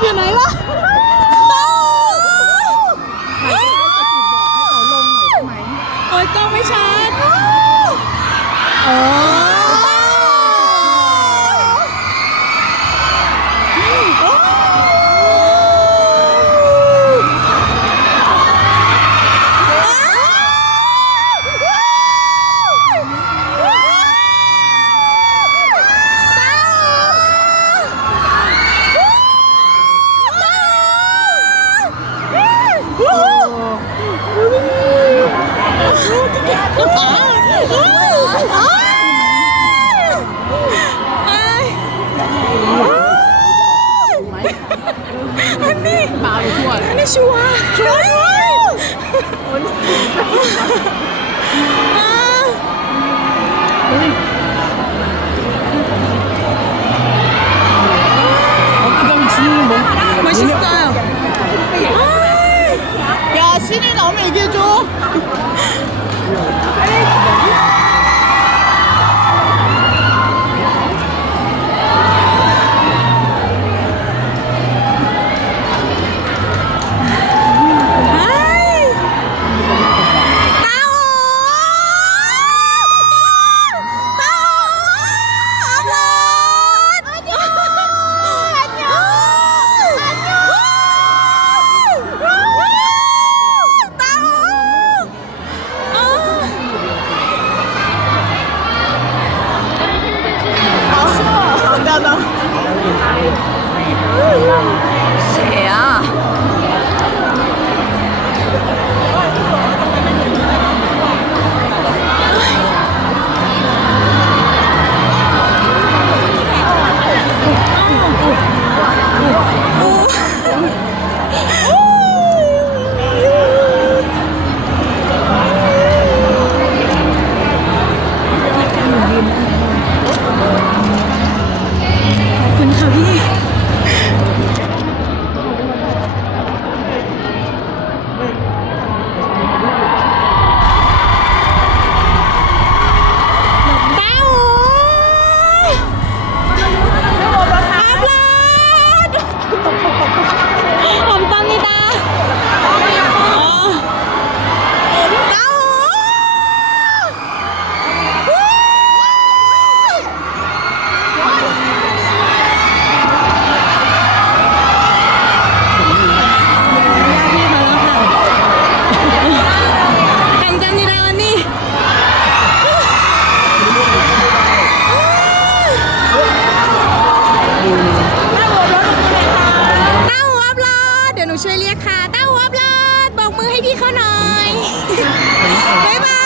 อยู่ไหนล่ะโอ้ยก็ไม่ชัดโอ้ อันนี้ปลาทั่วอันนี้ชัวร์ชัวร์เ 얘기해줘. นะคะเต้าอวบเลิศบอกมือให้พี่เขาหน่อย บ๊ายบาย